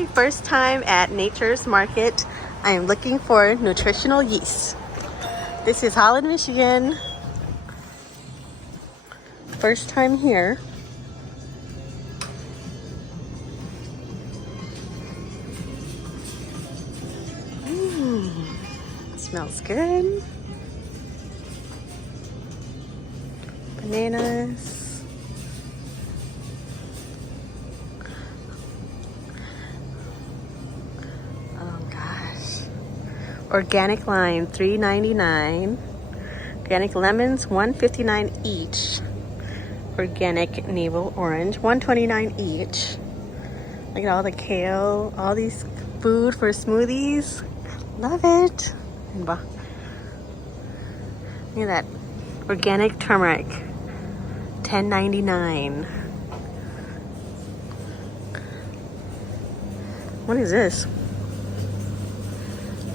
Okay, first time at Nature's Market. I am looking for nutritional yeast. This is Holland, Michigan. First time here. Smells good. Bananas. Oh gosh. Organic lime, $3.99. Organic lemons, $1.59 each. Organic navel orange, $1.29 each. Look at all the kale, all these food for smoothies. Love it. And look at that. Organic turmeric, $10.99. What is this?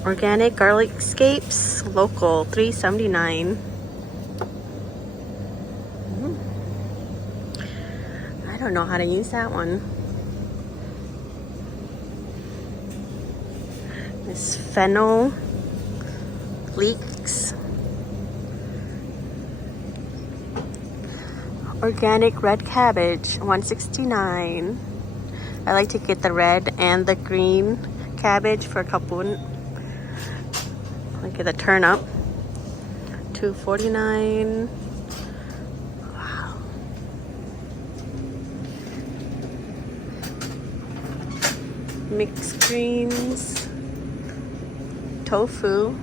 Organic garlic scapes, local, $3.79. I don't know how to use that one. This fennel leeks. Organic red cabbage, $1.69. I like to get the red and the green cabbage for a couple. Look at the turnip, $2.49. Wow. Mixed greens, tofu,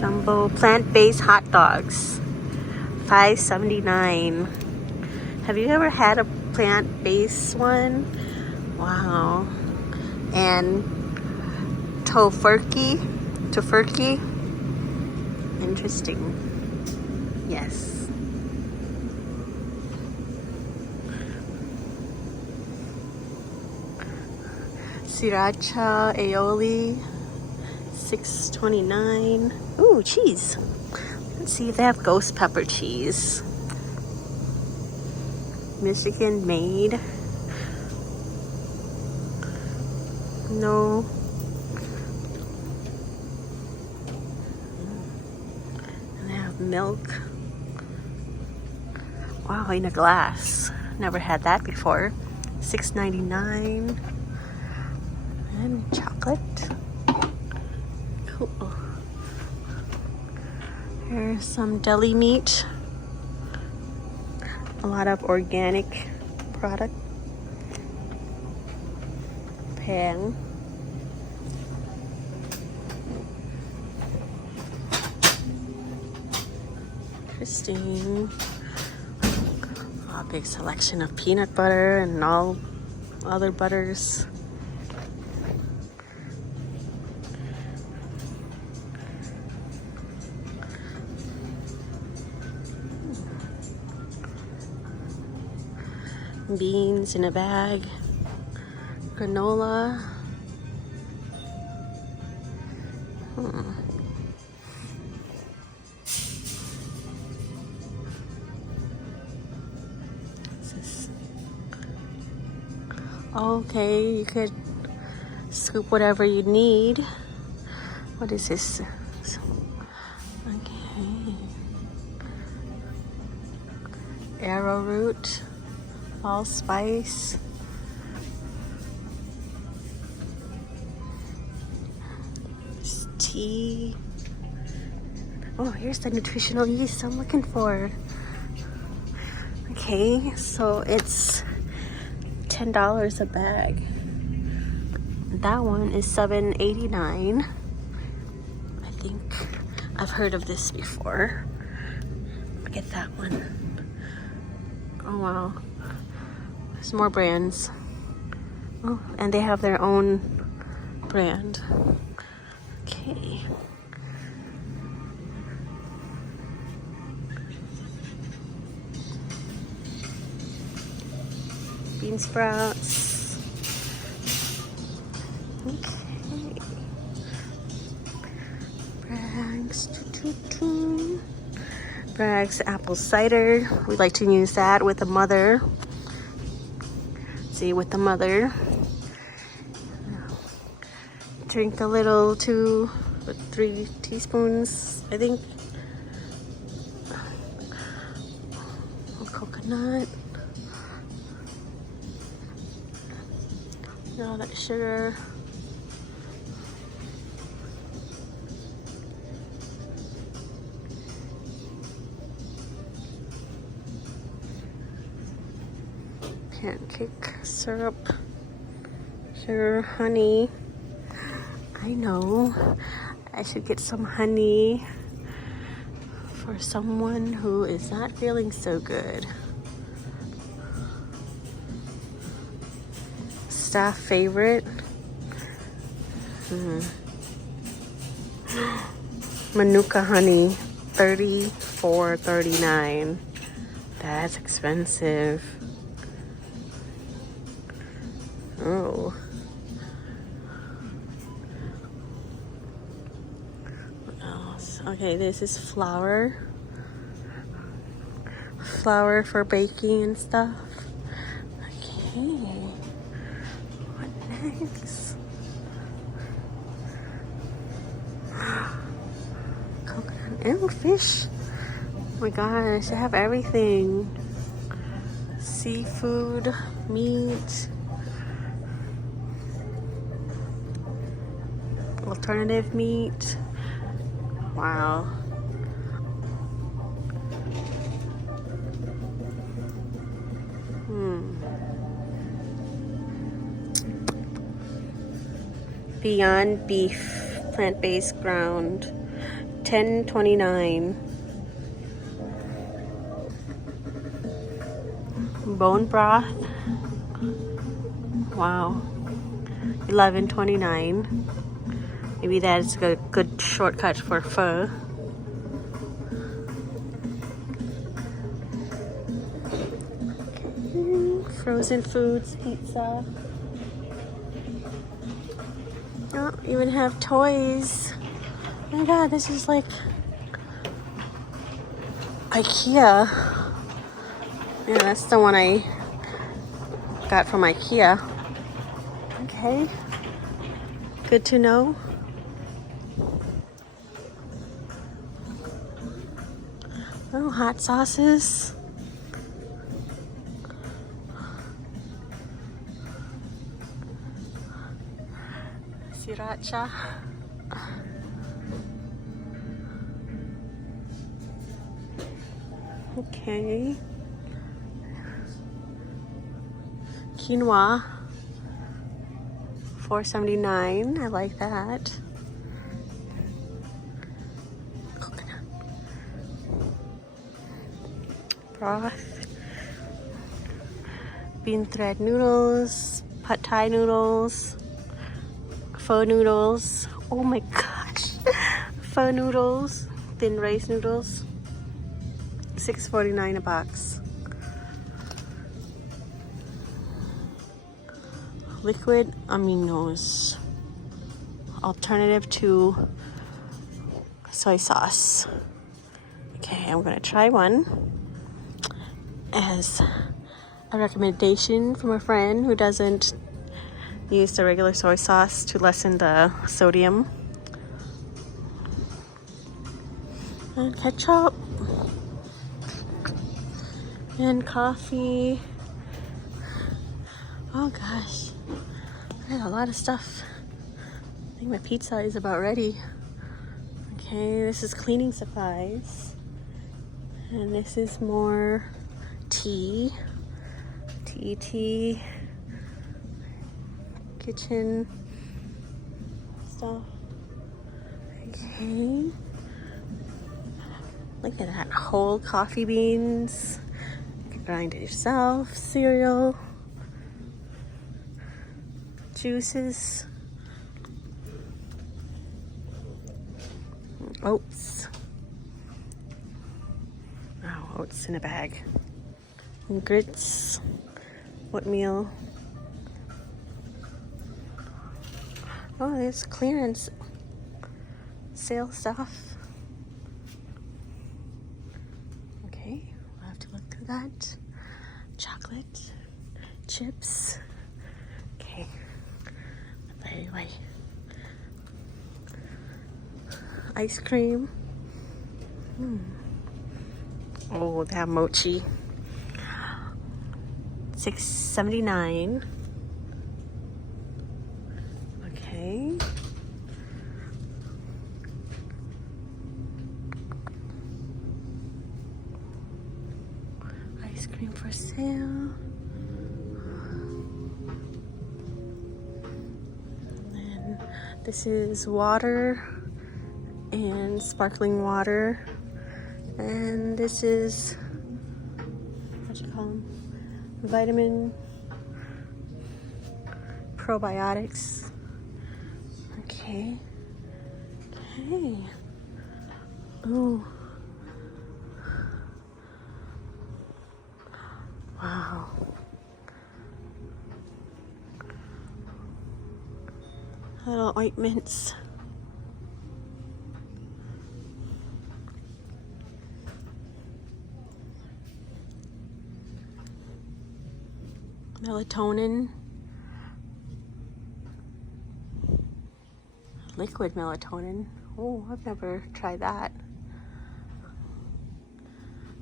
jumbo plant-based hot dogs, $5.79. Have you ever had a plant-based one? Wow. And tofurkey, interesting. Yes. Sriracha aioli, $6.29. Ooh, cheese. Let's see if they have ghost pepper cheese. Michigan made. No. And they have milk. Wow, in a glass. Never had that before. $6.99. And chocolate. Cool. Here's some deli meat. A lot of organic product. Pan. Interesting. A big selection of peanut butter and all other butters. Beans in a bag. Granola. What's this? Okay, you could scoop whatever you need. What is this? Okay. Arrowroot, allspice. Tea. Oh, here's the nutritional yeast I'm looking for. Okay, so it's $10 a bag. That one is $7.89. I think I've heard of this before. Look at that one. Oh wow. There's more brands. Oh, and they have their own brand. Okay. Bean sprouts. Okay. Bragg's apple cider. We like to use that with the mother See, with the mother. Drink a little, 2 or 3 teaspoons, I think. Coconut. All that sugar. Pancake syrup, sugar, honey. I know I should get some honey for someone who is not feeling so good. Staff favorite. Manuka honey, $34.39. That's expensive. Oh. What else? Okay, this is flour. Flour for baking and stuff. Okay. What next? Coconut and fish. Oh my gosh, I have everything. Seafood, meat. Alternative meat. Wow. Beyond Beef plant-based ground, $10.29. Bone broth. Wow. $11.29. Maybe that's a good shortcut for pho. Frozen foods, pizza. Oh, even have toys. Oh my god, this is like IKEA. Yeah, that's the one I got from IKEA. Okay. Good to know. Oh, hot sauces. Sriracha. Okay. Quinoa. $4.79. I like that. Coconut. Broth. Bean thread noodles. Pad Thai noodles. Pho noodles. Oh my gosh. Pho noodles. Thin rice noodles. $6.49 a box. Liquid aminos. Alternative to soy sauce. Okay, I'm gonna try one as a recommendation from a friend who doesn't use the regular soy sauce to lessen the sodium. And ketchup. And coffee. Oh gosh. I had a lot of stuff. I think my pizza is about ready. Okay, this is cleaning supplies. And this is more tea. Tea. Kitchen stuff. Okay. Look at that. Whole coffee beans. You can grind it yourself. Cereal. Juices. Oats. Oh, oats in a bag. And grits. Oatmeal. Oh, there's clearance sale stuff. Okay, we'll have to look through that. Chocolate. chips. Okay. Anyway. Ice cream. Oh, they have mochi. $6.79. Okay. Ice cream for sale. And then this is water and sparkling water. And this is, what you call them? Vitamin probiotics. Okay. Okay. Ooh. Wow. Little ointments. Melatonin. Liquid melatonin. Oh, I've never tried that.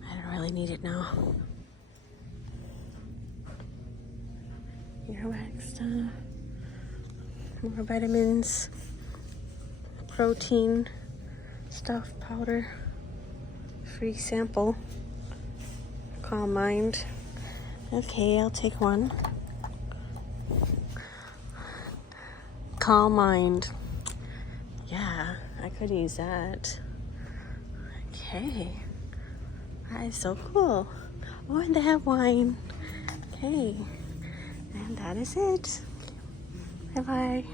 I don't really need it now. Earwax stuff. More vitamins. Protein stuff, powder. Free sample. Calm Mind. Okay, I'll take one. Calm Mind. Yeah, I could use that. Okay. That is so cool. Oh, and they have wine. Okay. And that is it. Bye-bye.